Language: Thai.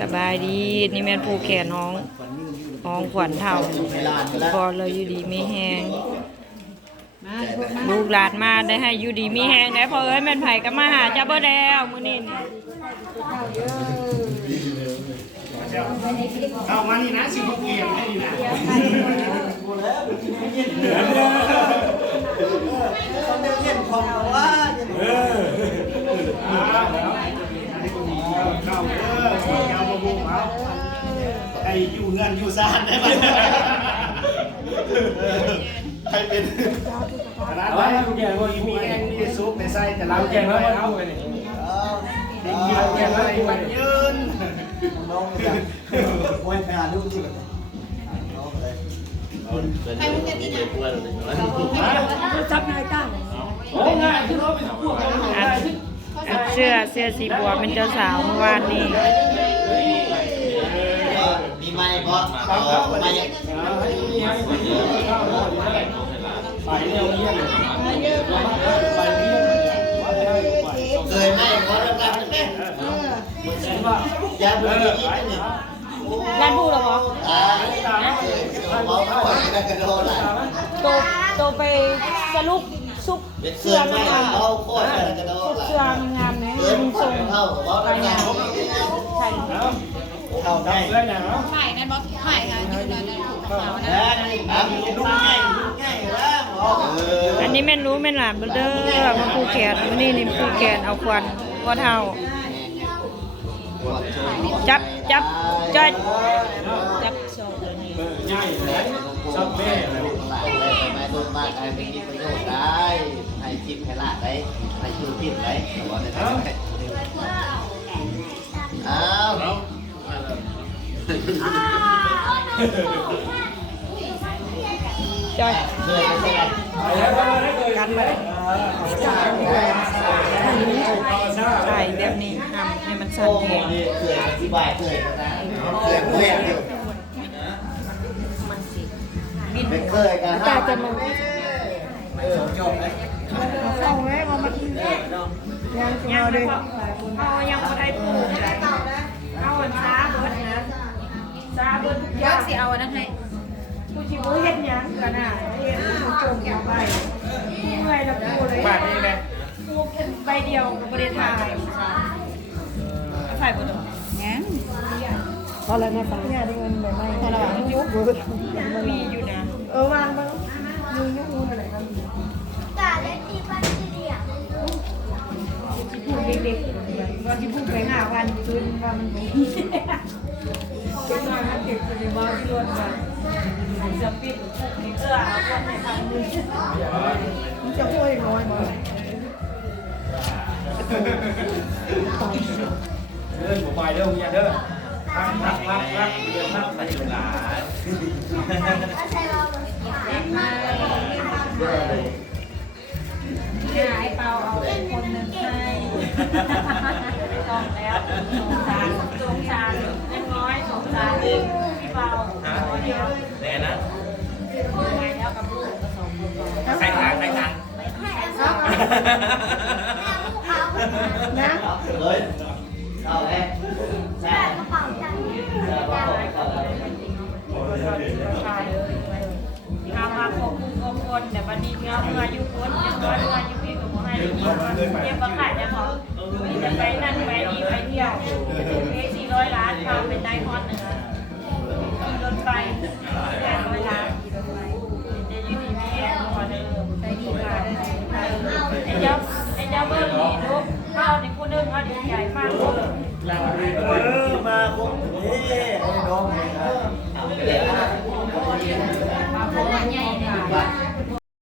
สบายดีนี่แม่นผู้แขนน้องขวัญเท่าพอเลยอยู่ดีไม่แห้งลูกหลานมาได้ให้อยู่ดีมีแห้งได้พอเอ้ยแม่นไผ่ก็มาหาจ้าบ่แล้วมื้อนี้เอามานี่นะสิบเกียร์ให้นี่นะต้องเย็นของว่าเข้าเอามาบุกเอาไอ้อยู่เงินอยู่ซานได้ไหมใครเป็นร้านไหนกูแกว่ามีแองมีซุปในไส้แต่เราแกงแล้วเอาไปนี่เด็กกินแกงแล้วมันยืนน้องอยากโวยไปหาลูกจริงใครมันจะดีนะ จับนายตั้งเสื้อสีบัวเป็นเจ้าสาวเมื่อวานนี้มีไม้ก็ไม้เคยไหมก็รับรับไหมยาบุรีนี่นี่ร้านผู้หรอวะโตไปสรุปซุปเสื้องามเอาโคตรกระโดด เสื้องามเนี่ยทรงไปงานใช่เข้าได้เลยนะถ่ายนั่นบอสถ่ายค่ะอยู่นั่นถูกเขานะลูกง่ายแล้วอันนี้แม่รู้แม่หลานเบลเดอร์มาผูกแขนนี่ผูกแขนเอาควันก็เท่าจับจอยจับโซ่ง่ายเลยชอบแม่ไม่ต้นมากไอ้ไม่มีประโยชน์ได้ให้คิดให้ละได้ให้ชื่อผิดได้แต่ว่าได้อ้าวจอยกันไปถ่ายแบบนี้ทำให้มันสั้นแห้งเคยอธิบายเคยนะเคยเล่นอยู่ไม่เคยกันตาจะมาสมจบเลยเอาไว้มายังเลยเอายังไม่ได้ปูเอาอันซาเบิร์ดนะซาเบิร์ดเยอะสิเอาอันนั้นให้กูชิบูเห็นยังกันอ่ะเห็นกูจมยาวไปเมื่อยแล้วกูเลยบ้านนี้เลยกูเป็นใบเดียวกูไม่ได้ถ่ายถ่ายบนหรองั้นพอแล้วนะป้าเนี่ยได้เงินแบบไม่พอแล้วยุบมีอยู่นะวางบ้างยุบอะไรกันกาเล่นที่บ้านที่เดียวพูดเด็กๆว่าที่พูดไปหาวันคืนว่ามันไม่เป็นน้อยมันเก็บในบ้านที่รวนกันจะปิดนี่เสื้อคนในทางมือมันจะห้วยน้อยมาผมไปเด้อคุณยายเด้อพักเดือนพักไปหลายไอ้เปาเอาคนหนึ่งให้ต้องแล้วสงสารยังน้อยสงสารพี่เปาเดียวแน่นะแล้วกับลูกผสมใครทางนะเลยเข้าแล้วแซ่กระเป๋าจังเอามาขอบคุณองค์คนแต่วันนี้เมื่ออายุคนยังน้อยเมื่ออายุพี่ก็บอกให้เรียกว่าขายจะของจะไปนั่นไปนี่ไปเที่ยว400 ล้านมาเป็นได้ฮอตหนึ่งขี่รถไฟ800 ล้านขี่รถไฟจะยืนดีแม่ขอเดิมไปดีค่ะไอ้เจ้าเบิ้ลนี่ลูกเข้าในคู่นึงเขาดีใจมากเลย